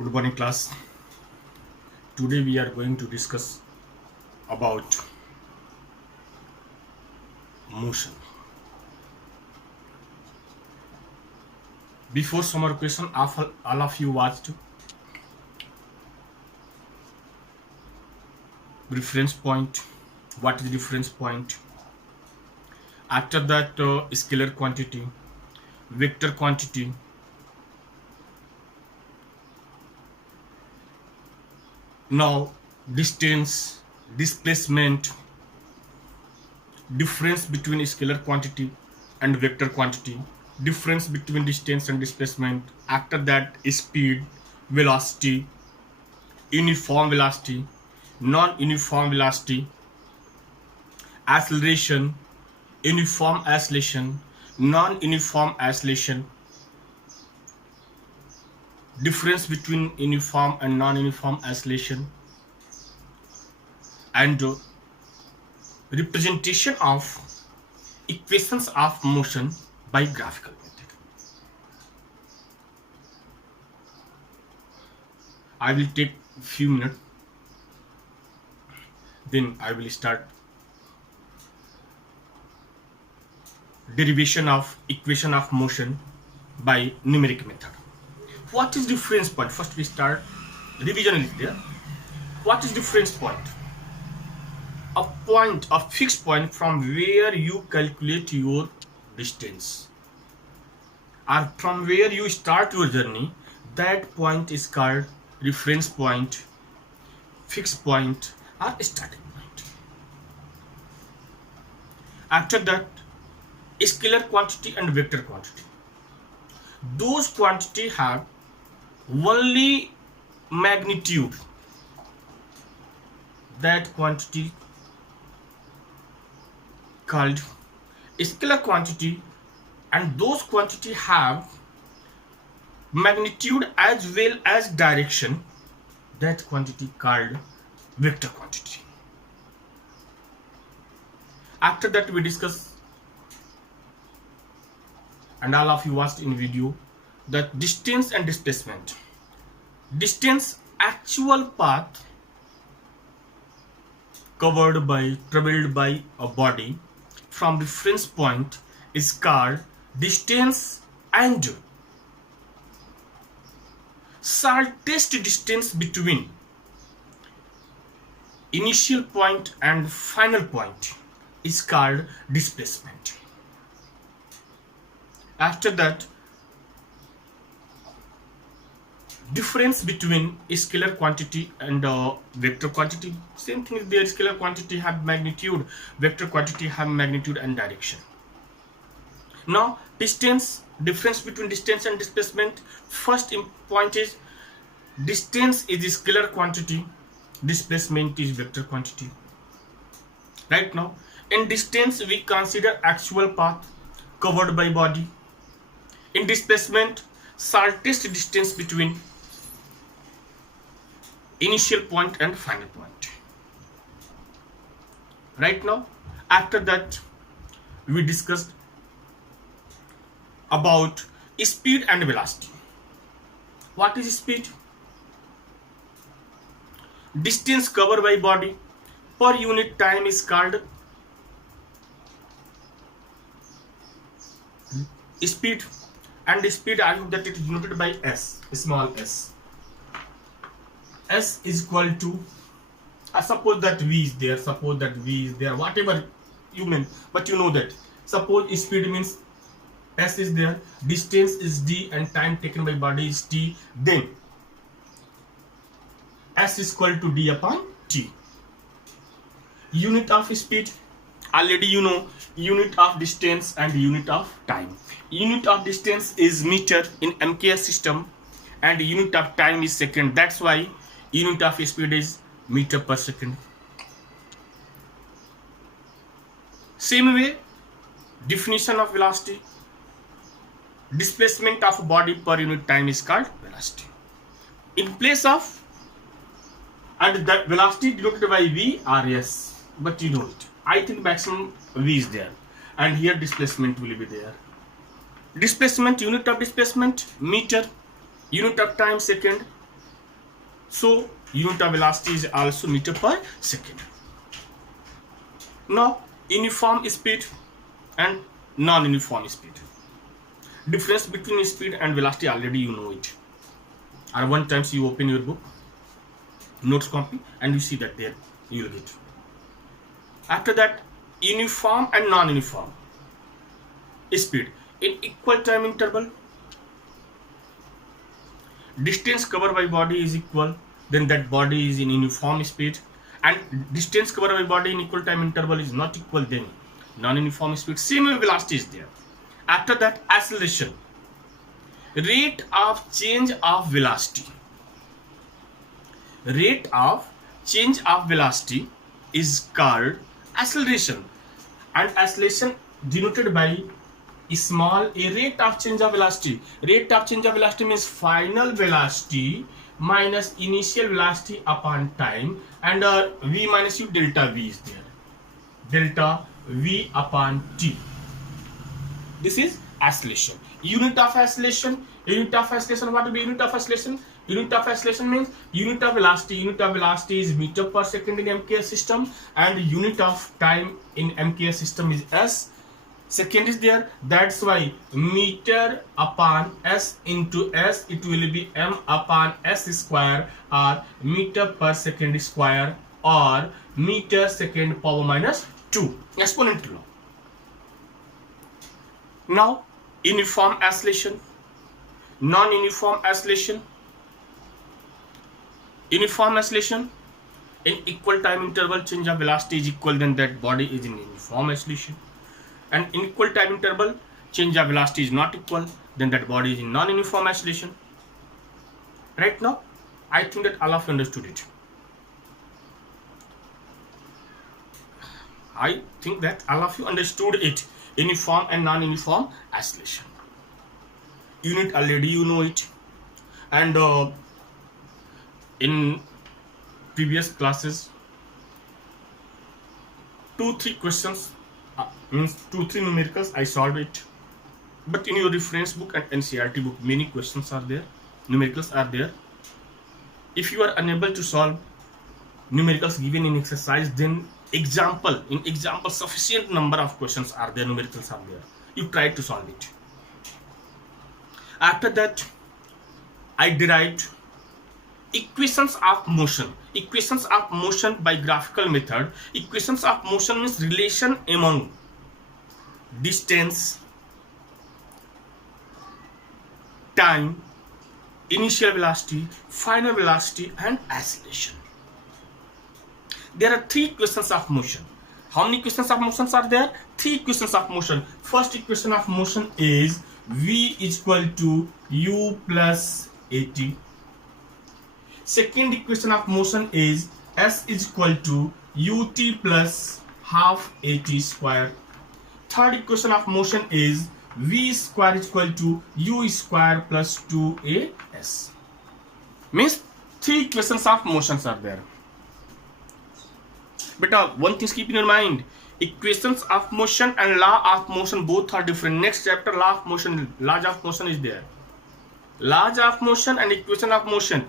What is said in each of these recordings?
Good morning, class. Today we are going to discuss about motion. Before summer question, all of you watched reference point. What is reference point? After that, scalar quantity, vector quantity. Now, distance, displacement, difference between scalar quantity and vector quantity, difference between distance and displacement. After that, speed, velocity, uniform velocity, non-uniform velocity, acceleration, uniform acceleration, non-uniform acceleration, difference between uniform and non-uniform acceleration, and representation of equations of motion by graphical method. I will take few minutes, then I will start derivation of equation of motion by numeric method. What is reference point? First we start, revision is there. What is reference point? A point, a fixed point from where you calculate your distance, or from where you start your journey. That point is called reference point, fixed point, or starting point. After that, scalar quantity and vector quantity. Those quantity have only magnitude. That quantity called scalar quantity, and those quantity have magnitude as well as direction. That quantity called vector quantity. After that we discuss, and all of you watched in video, that distance and displacement. Distance, actual path traveled by a body from reference point is called distance, and shortest distance between initial point and final point is called displacement. After that, difference between scalar quantity and vector quantity. Same thing is there. Scalar quantity have magnitude, vector quantity have magnitude and direction. Now, distance, difference between distance and displacement. First point is distance is scalar quantity, displacement is vector quantity. Right now, in distance we consider actual path covered by body. In displacement, shortest distance between initial point and final point. Right now, after that, we discussed about speed and velocity. What is speed? Distance covered by body per unit time is called speed, and speed, I hope that it is denoted by s, small s. S is equal to, suppose that V is there, whatever you mean, but you know that. Suppose speed means S is there, distance is D, and time taken by body is T, then S is equal to D upon T. Unit of speed, already you know, unit of distance and unit of time. Unit of distance is meter in MKS system, and unit of time is second. That's why unit of speed is meter per second. Same way, definition of velocity, displacement of body per unit time is called velocity. In place of, and that velocity denoted by V or S, but you know it. I think maximum V is there, and here displacement will be there. Displacement, unit of displacement meter, unit of time second, So unit of velocity is also meter per second. Now uniform speed and non-uniform speed. Difference between speed and velocity already you know it. Or one times you open your book, notes copy, and you see that there you will get. After that, uniform and non-uniform speed in equal time interval. Distance covered by body is equal, then that body is in uniform speed, and distance covered by body in equal time interval is not equal, then non-uniform speed. Same velocity is there. After that, acceleration, rate of change of velocity. Rate of change of velocity is called acceleration, and acceleration denoted by small a. Rate of change of velocity. Rate of change of velocity means final velocity minus initial velocity upon time, and v minus u, delta v is there. Delta v upon t. This is acceleration. Unit of acceleration. Unit of acceleration. What will be unit of acceleration? Unit of acceleration means unit of velocity. Unit of velocity is meter per second in MKS system, and unit of time in MKS system is s. Second is there. That's why meter upon s into s, it will be m upon s square, or meter per second square, or meter second power minus 2. Exponential law. Now uniform acceleration, non-uniform acceleration. Uniform acceleration, in equal time interval change of velocity is equal, then that body is in uniform acceleration. And in equal time interval change of velocity is not equal, then that body is in non-uniform acceleration. Right now I think that all of you understood it. I think that all of you understood it. Uniform and non-uniform acceleration. Unit already you know it, and in previous classes 2-3 questions means 2-3 numericals I solved it, but in your reference book and NCERT book many questions are there, numericals are there. If you are unable to solve numericals given in exercise, then in example sufficient number of questions are there, numericals are there, you try to solve it. After that I derived equations of motion. Equations of motion by graphical method. Equations of motion means relation among distance, time, initial velocity, final velocity, and acceleration. There are 3 equations of motion. How many equations of motions are there? 3 equations of motion. First equation of motion is v is equal to u plus at. Second equation of motion is s is equal to ut plus half at square. Third equation of motion is v square is equal to u square plus 2as. Means 3 equations of motions are there. But one thing keep in your mind, equations of motion and law of motion both are different. Next chapter laws of motion is there. Laws of motion and equation of motion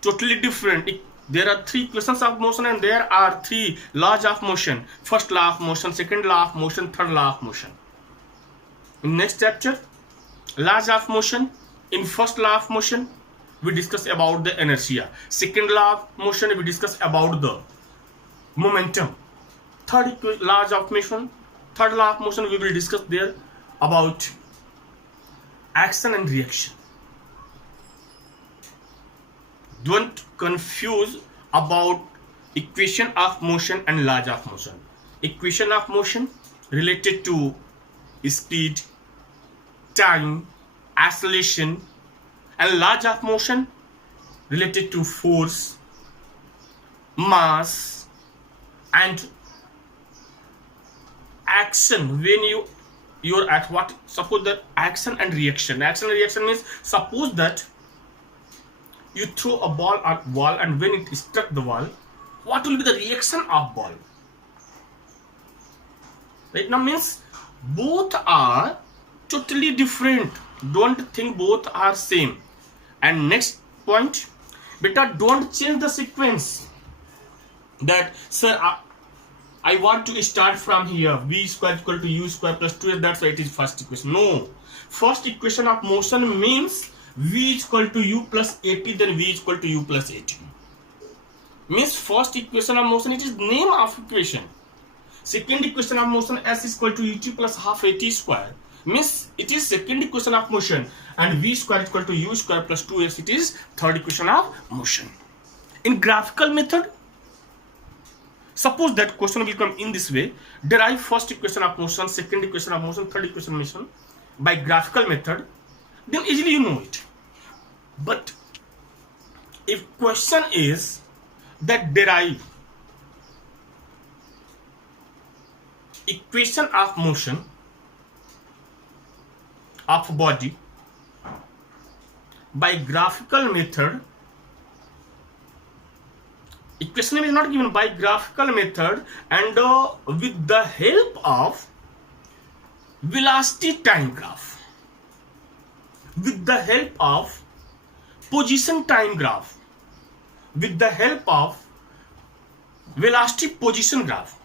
totally different. There are 3 equations of motion and there are 3 laws of motion. First law of motion, second law of motion, third law of motion. In next chapter, laws of motion. In first law of motion we discuss about the inertia. Second law of motion we discuss about the momentum. Third law of motion we will discuss there about action and reaction. Don't confuse about equation of motion and laws of motion. Equation of motion related to speed, time, acceleration, and laws of motion related to force, mass, and action. When you're at what? Suppose that action and reaction. Action and reaction means suppose that you throw a ball at wall, and when it struck the wall, what will be the reaction of ball? Right now means both are totally different. Don't think both are same. And next point, Beta, don't change the sequence. That, sir, I want to start from here. V square equal to u square plus 2s. That's why it is first equation. No. First equation of motion means v is equal to u plus 80, then v is equal to u plus 80. Means first equation of motion, it is name of equation. Second equation of motion, s is equal to ut plus half at square. Means it is second equation of motion, and v square is equal to u square plus 2s. It is third equation of motion. In graphical method, suppose that question will come in this way: derive first equation of motion, second equation of motion, third equation of motion by graphical method. Then easily you know it. But if question is that derive equation of motion of body by graphical method, equation is not given, by graphical method, and with the help of velocity time graph, with the help of position time graph, with the help of velocity position graph,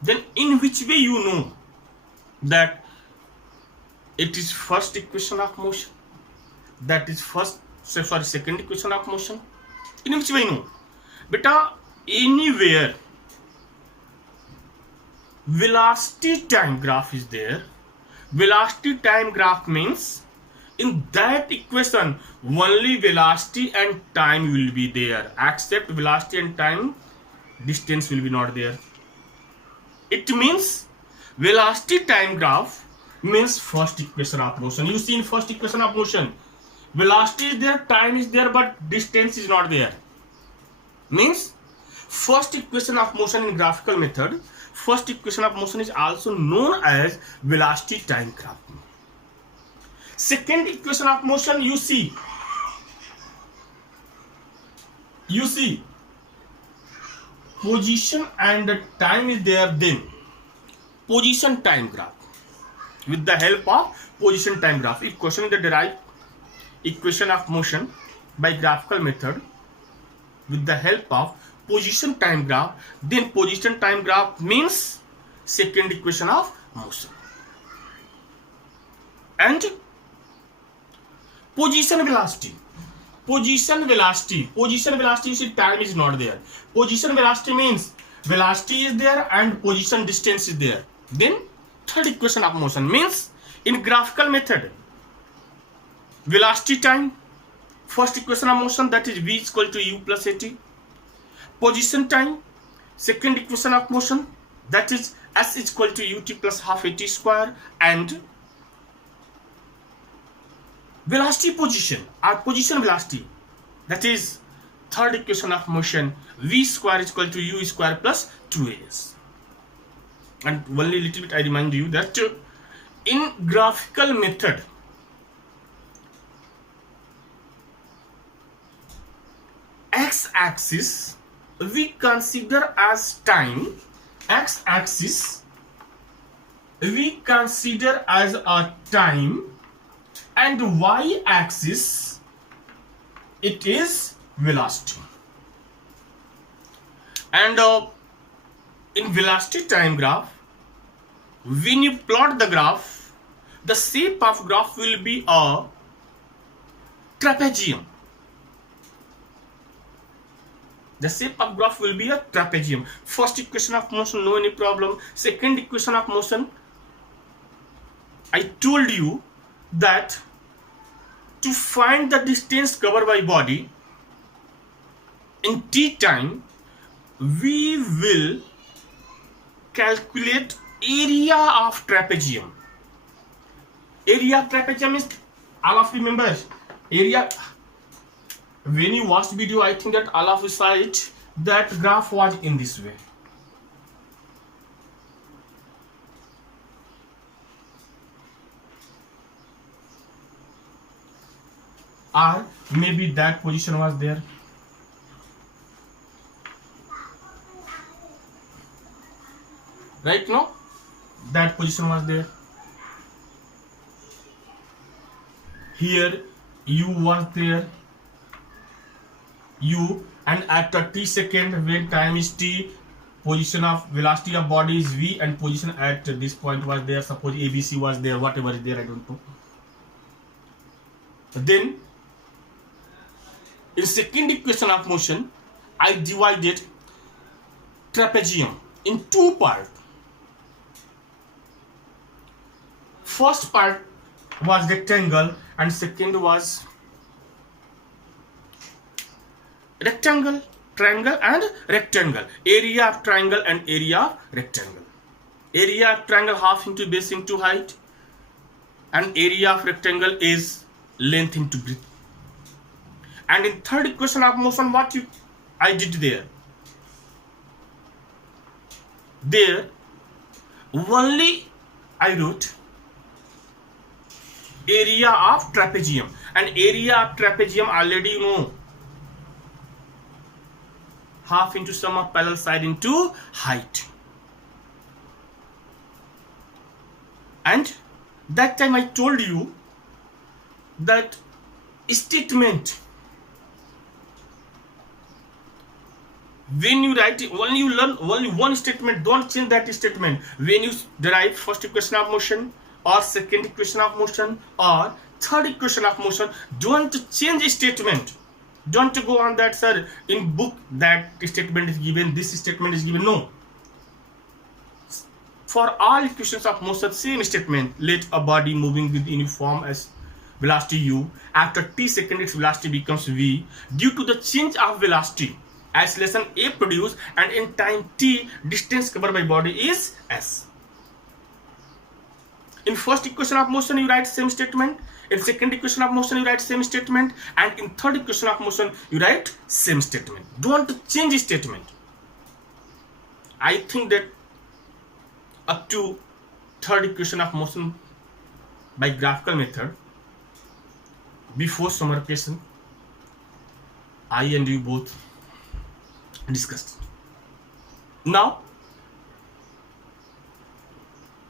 then in which way you know that it is first equation of motion, that is second equation of motion? In which way you know? Beta, anywhere velocity time graph is there, velocity time graph means in that equation only velocity and time will be there, except velocity and time, distance will be not there. It means velocity time graph means first equation of motion. You see, in first equation of motion, velocity is there, time is there, but distance is not there. Means first equation of motion in graphical method, first equation of motion is also known as velocity time graph. Second equation of motion, you see position and time is there, then position time graph, with the help of position time graph. If question is the derive equation of motion by graphical method with the help of position time graph, then position time graph means second equation of motion. And position velocity, you see, time is not there. Position velocity means velocity is there and position distance is there. Then third equation of motion means in graphical method, velocity time, first equation of motion, that is v is equal to u plus 80. Position time, second equation of motion, that is s is equal to ut plus half at square. And velocity position or position velocity, that is third equation of motion, v square is equal to u square plus 2as. And only little bit I remind you that in graphical method, x-axis we consider as time, x-axis we consider as a time, and y-axis it is velocity. And in velocity time graph, when you plot the graph, the shape of graph will be a trapezium. The shape of graph will be a trapezium. First equation of motion, no any problem. Second equation of motion, I told you that to find the distance covered by body in t time, we will calculate area of trapezium. Area of trapezium is, all of you remember area. When you watched video, I think that all of you saw it, that graph was in this way. Or maybe that position was there. Right now, that position was there. Here, u was there. u, and at a t second when time is t, position of velocity of body is v, and position at this point was there. Suppose ABC was there, whatever is there, I don't know. Then in second equation of motion, I divided trapezium in two parts. First part was rectangle and second was rectangle, triangle and rectangle. Area of triangle and area of rectangle. Area of triangle half into base into height, and area of rectangle is length into breadth. And in third equation of motion, what I did there only I wrote area of trapezium, and area of trapezium already you know, half into sum of parallel side into height. And that time I told you that statement, when you write it, when you learn only one statement, don't change that statement. When you derive first equation of motion or second equation of motion or third equation of motion, don't change statement. Don't go on that, sir, in book that statement is given, this statement is given. No. For all equations of motion, same statement. Let a body moving with uniform as velocity u, after t second its velocity becomes v, due to the change of velocity acceleration a produced, and in time t distance covered by body is s. In first equation of motion you write same statement, in second equation of motion you write same statement, and in third equation of motion you write same statement. Don't change statement. I think that up to third equation of motion by graphical method, before summer vacation, I and you both discussed. Now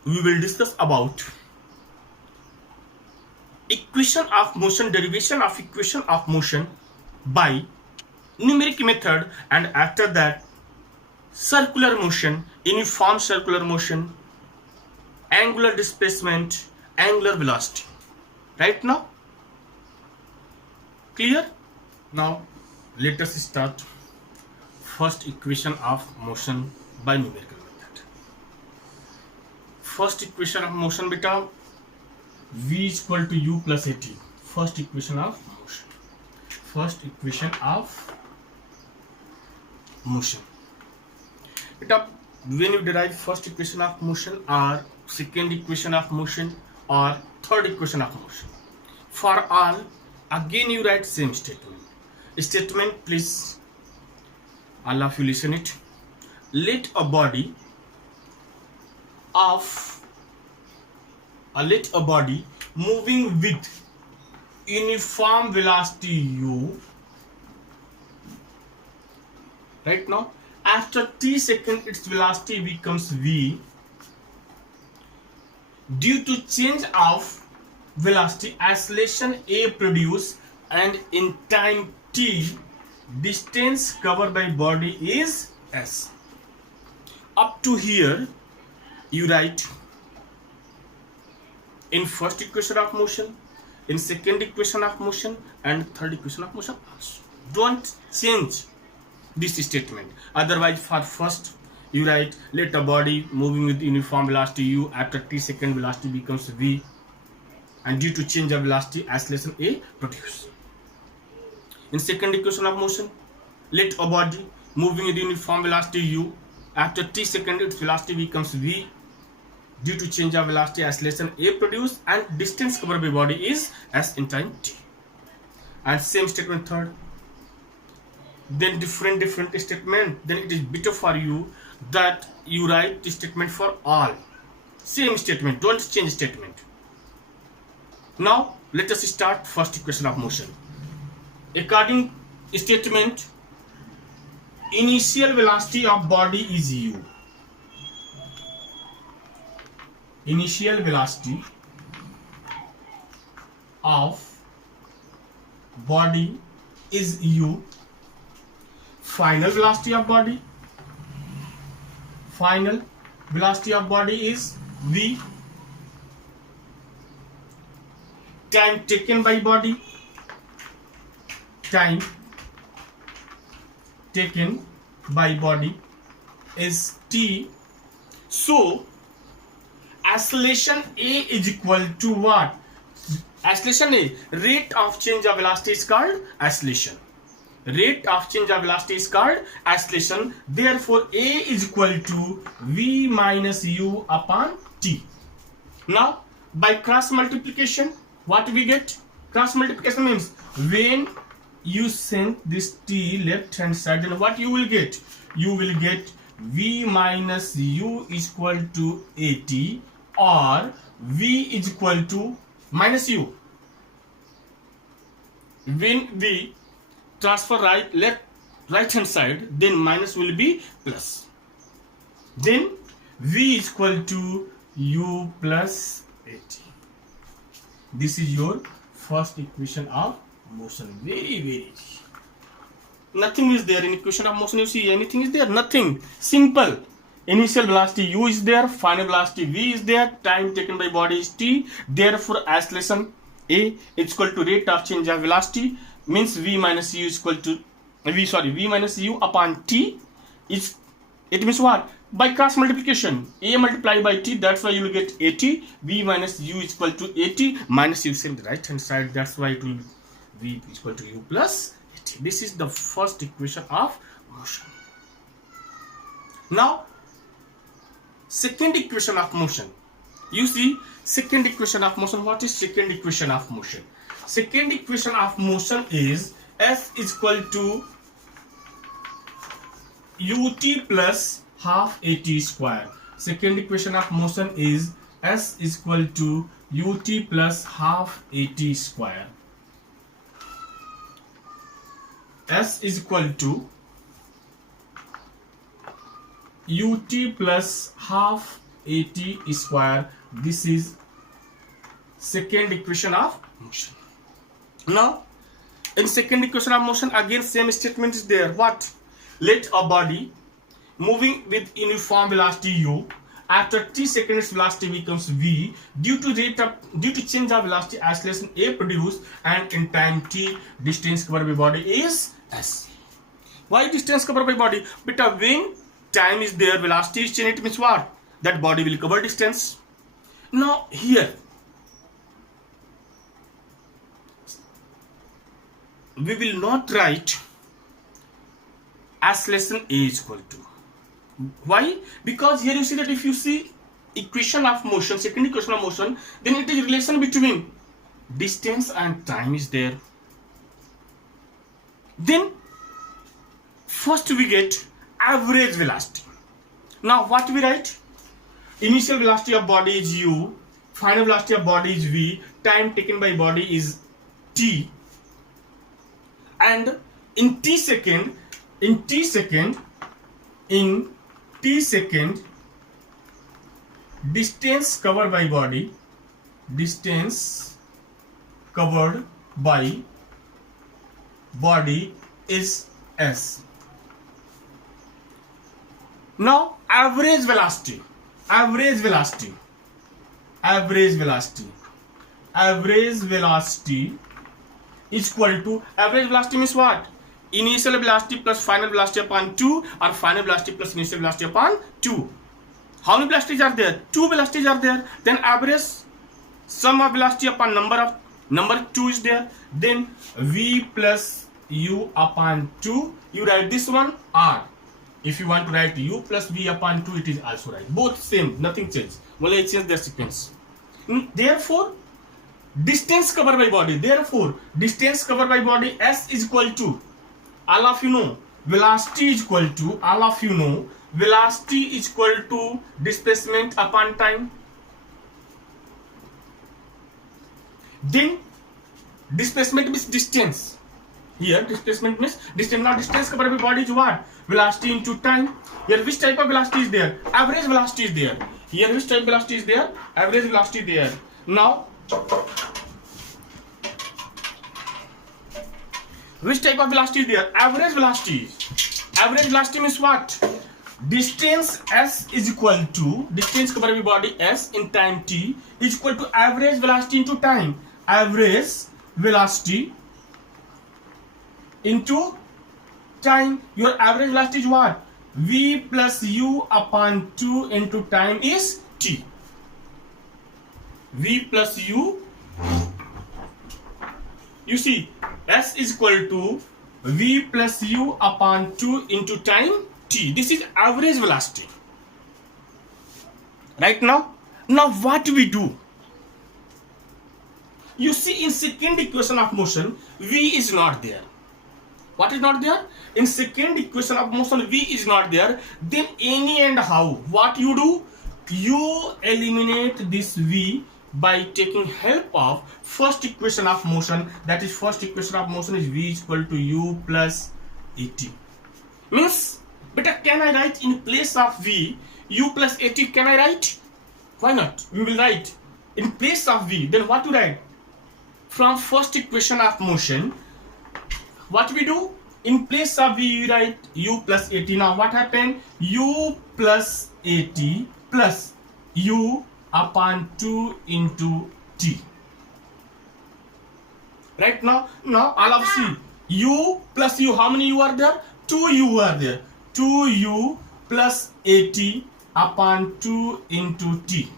we will discuss about equation of motion, derivation of equation of motion by numeric method, and after that circular motion, uniform circular motion, angular displacement, angular velocity. Right now? Clear? Now let us start first equation of motion by numerical method. First equation of motion, beta, v is equal to u plus at. First equation of motion. First equation of motion. Beta, when you derive first equation of motion or second equation of motion or third equation of motion, for all again you write same statement. Statement, please all of you listen it. Let a body moving with uniform velocity u, right now after t second its velocity becomes v, due to change of velocity acceleration a produce, and in time t distance covered by body is s. Up to here you write in first equation of motion, in second equation of motion, and third equation of motion also. Don't change this statement. Otherwise, for first you write let a body moving with uniform velocity u, after t second velocity becomes v, and due to change of velocity acceleration a produce. In second equation of motion, let a body moving with uniform velocity u, after t second its velocity becomes v, due to change of velocity acceleration a produce, and distance covered by body is s in time t. And same statement third. Then different statement. Then it is better for you that you write the statement for all. Same statement. Don't change statement. Now let us start first equation of motion. According statement, initial velocity of body is u. Initial velocity of body is u, final velocity of body. Final velocity of body is v. Time taken by body. Time taken by body is t. So acceleration A is equal to what? Acceleration A, rate of change of velocity is called acceleration. Rate of change of velocity is called acceleration. Therefore, A is equal to V minus U upon T. Now, by cross multiplication, what we get? Cross multiplication means when you send this T left hand side, then what you will get? You will get V minus U is equal to AT, or V is equal to minus U. When we transfer right hand side, then minus will be plus. Then V is equal to U plus AT. This is your first equation of motion. Very easy. Nothing is there in equation of motion. You see anything is there? Nothing. Simple. Initial velocity U is there, final velocity V is there, time taken by body is t. Therefore, acceleration A is equal to rate of change of velocity, means V minus U is equal to V minus U upon t. It means what? By cross multiplication, A multiplied by t, that's why you will get AT. V minus U is equal to AT, minus U send the right hand side, that's why it will be V is equal to U plus AT. This is the first equation of motion. Now, second equation of motion. You see, second equation of motion. What is second equation of motion? Second equation of motion is S is equal to ut plus half at square. Second equation of motion is S is equal to ut plus half at square. S is equal to ut plus half at square. This is second equation of motion. Now, in second equation of motion, again same statement is there. What? Let a body moving with uniform velocity u, after t seconds velocity becomes v, due to change of velocity, acceleration A produced, and in time t, distance covered by body is s. Why distance covered by body? Because when time is there, velocity is changed, it means what? That body will cover distance. Now here we will not write acceleration A is equal to. Why? Because here you see that if you see equation of motion, second equation of motion, then it is relation between distance and time is there. Then first we get average velocity. Now what we write? Initial velocity of body is u, final velocity of body is v, time taken by body is t, and in t second, distance covered by body is s. Now average velocity is equal to, average velocity means what? Initial velocity plus final velocity upon 2, or final velocity plus initial velocity upon 2. How many velocities are there? 2 velocities are there. Then average sum of velocity upon number 2 is there. Then v plus u upon 2. You write this one, or if you want to write u plus v upon 2, it is also right. Both same, nothing changed. Only I change their sequence. Therefore, distance covered by body. S is equal to, all of you know, velocity is equal to displacement upon time. Then displacement means distance. Here displacement means distance. Now distance covered by body is what? Velocity into time. Here which type of velocity is there? Average velocity is there. Here which type of velocity is there? Average velocity is there. Now Which type of velocity is there? Average velocity. Average velocity means what? Distance s is equal to distance cover everybody s in time t is equal to average velocity into time. Average velocity into time. Your average velocity is what? V plus u upon 2 into time is t. V plus u. You see, s is equal to v plus u upon 2 into time t. This is average velocity. Right now? Now what do we do? You see, in second equation of motion, v is not there. What is not there? In second equation of motion, v is not there. Then any and how? What you do? You eliminate this v by taking help of first equation of motion. That is, first equation of motion is v is equal to u plus at. Means, better can I write in place of v u plus at? Can I write? Why not? We will write in place of v. Then what to write? From first equation of motion, what we do? In place of v, you write u plus at. Now what happened? U plus at plus u upon 2 into t. Right now all of C. U plus u. How many u are there? 2 u are there. 2 u plus at upon 2 into t.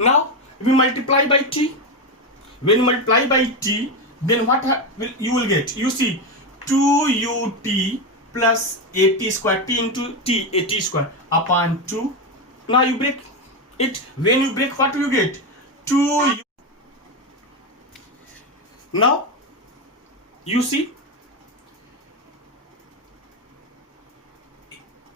Now we multiply by t. When you multiply by t, then what you will get? You see, 2ut plus at square, t into t, at square upon 2. Now you break it. When you break, what do you get? 2u. Now you see,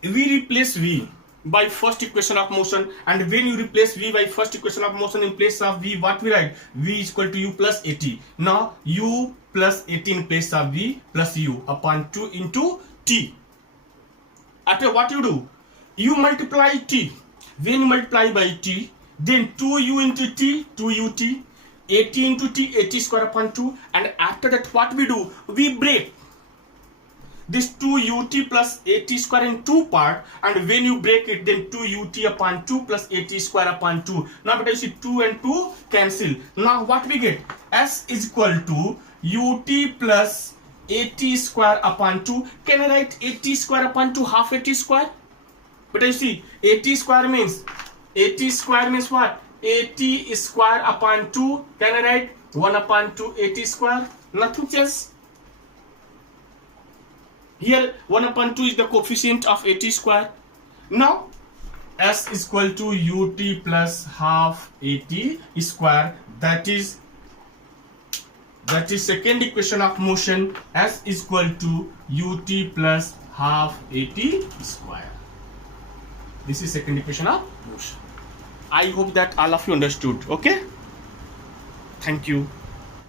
we replace v by first equation of motion, and when you replace v by first equation of motion, in place of v, what we write? V is equal to u plus at. Now u plus at in place of v plus u upon 2 into t. After what you do? You multiply t. When you multiply by t, then 2u into t, 2ut, at into t, at square upon 2, and after that what we do? We break this 2ut plus at square in two part, and when you break it, then 2ut upon 2 plus at square upon 2. Now but you see 2 and 2 cancel. Now what we get? S is equal to ut plus at square upon 2. Can I write at square upon 2 half at square? But you see, at square means what? At square upon 2. Can I write 1 upon 2 at square? Nothing changes. Here 1 upon 2 is the coefficient of at square. Now s is equal to ut plus half at square. That is second equation of motion. S is equal to ut plus half at square. This is second equation of motion. I hope that all of you understood. Okay, thank you.